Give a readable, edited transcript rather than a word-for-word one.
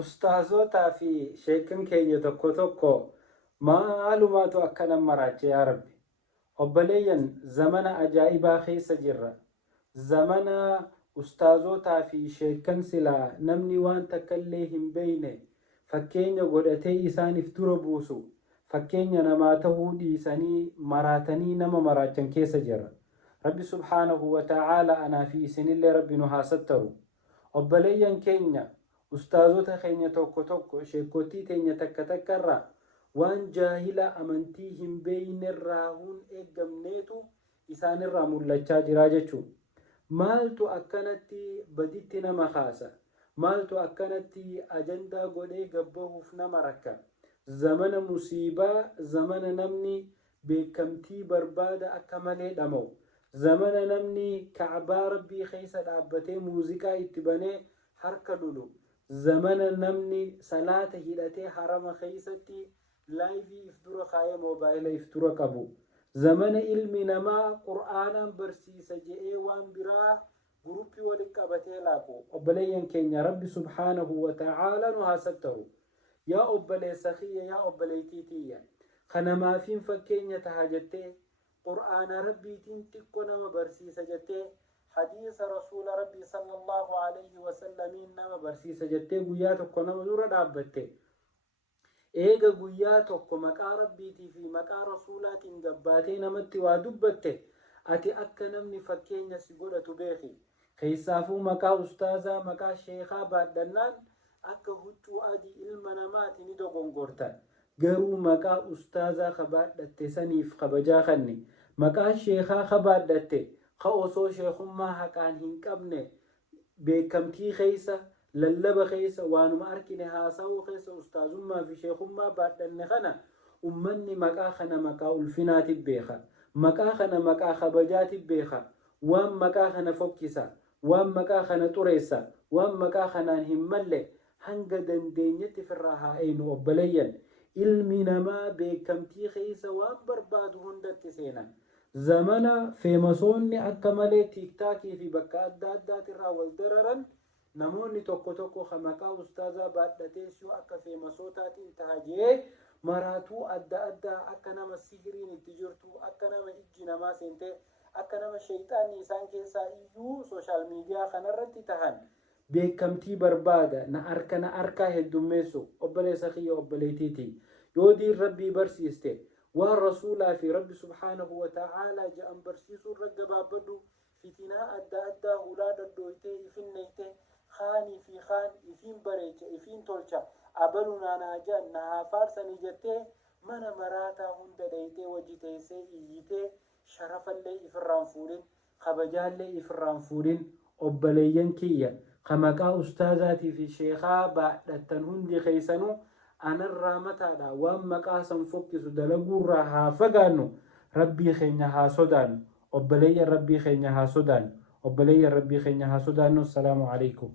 Ustaazotaa fi sheekan keenya tokko tokko maalumaatu akkana maraache yaa Rabbi. Obboleeyyan zamana ajaa'ibaa keessa jirra. Zamana ustaazotaa fi sheekan silaa namni waan takkallee hin beeyne fakkeenya godhatee isaaniif dura buusu fakkeenya namaa ta'uu dhiisanii maraatanii nama maraachan keessa jirra. Rabbi subhaanahu wa ta'aala anaa fi isinillee Rabbi nu haa sattaru. Obboleeyyan keenya ustaazota keenya tokko tokko sheekotii teenya takka takka irraa waan jaahila amantii hin beeynerraa hun eeggamneetu isaanirraa mul'achaa jiraa jechuudha. Maaltu akkanatti baditti nama kaasa? Maaltu akkanatti ajandaa godhee gabbahuuf nama rakka? Zamana musiibaa, zamana namni beekamtii barbaada akka malee dhama'u, zamana namni ka'baa rabbii keessa dhaabbatee muuziqaa itti banee harka lulu, zamana namni salaata hidhatee harama keessatti laayivii if dura kaayee moobaayila if dura qabu, zamana ilmi namaa qur'aanaan barsiisa jedhee waan biraa guruppii walitti qabatee laaqu. Obboleeyyan keenya Rabbi subhaanahu wa ta'aala nu haa sattaru. Yaa obboleessa kiyya, yaa obboleettii tiyya, kanamaafiin fakkeenya taha jettee qur'aana rabbiitiin xiqqoo nama barsiisa jettee hadiisa rasuula rabbii sallallahu alayhi wasallamiin nama barsiisa jettee guyyaa tokko nama dura dhaabbatte. Eega guyyaa tokko maqaa rabbiitii fi maqaa rasuulaatiin gabbaatee namatti waa dubbatte, ati akka namni fakkeenya si godhatu beeki. Keessaafuu maqaa ustaazaa, maqaa sheekaa baadhannaan akka huccuu adii ilma namaati ni dogongorta. Garuu maqaa ustaazaa kabaadhatte saniif kabajaa kanne, maqaa sheekaa kabaadhatte ka osoo sheekummaa haqaan hin qabne beekamtii keessa, lallaba keessa, waanuma arkine haasawuu keessa ustaazummaa fi sheekummaa baadhanne kana ummanni maqaa kana maqaa ulfinaatiif beeka. Maqaa kana maqaa kabajaatiif beeka. Waan maqaa kana fokkisa, waan maqaa kana xureessa, waan maqaa kanaan hin malle hanga dandeenyetti firraa haa eeynu obboleeyyan. Ilmi namaa beekamtii keessa waan barbaadu hundatti seenan. Zamana feemasoonni akka malee tiiktaakii fi bakka adda addaatirraa wal dararan namoonni tokko tokko maqaa ustaazaa baadhatees yoo akka feemasootaatiin taha jee maraatuu adda addaa akka nama sihiriin itti jirtu, akka nama ijji namaa seentee, akka nama sheeyxaanni isaan keessaa iyyuu sooshaal miidiyaa kanarratti tahan beekamtii barbaada. Na arkaa heddummeessu obboleessa kiyya obboleetiiti. Yoo diin rabbii barsiiste waan rasuulaa fi rabbi subhaanahu wa ta'aalaa jedhan barsiisuu irra gabaabbadhu. Fitinaa adda addaa hulaa daddooytee ifinneytee kaanii fi kaan ifiin bareecha ifiin tolcha abalu naanaa jedhan na haa faarsanii jettee mana maraataa hunda dhaytee wajji teessee iyyitee sharafallee ifirraan fuudhin, kabajaallee ifirraan fuudhin. Obboleeyyan kiyya ka maqaa ustaazaatii fi sheekaa baadhattan hundi keessanuu anarraa mataadha. Waan maqaa san fokkisu dalaguurraa haa fagaannu. Rabbii keenya haa sodaannu. Obboleeyyan rabbii keenya haa sodaannu. Obboleeyyan rabbii keenya haa sodaannu. Assalaamu alaykum.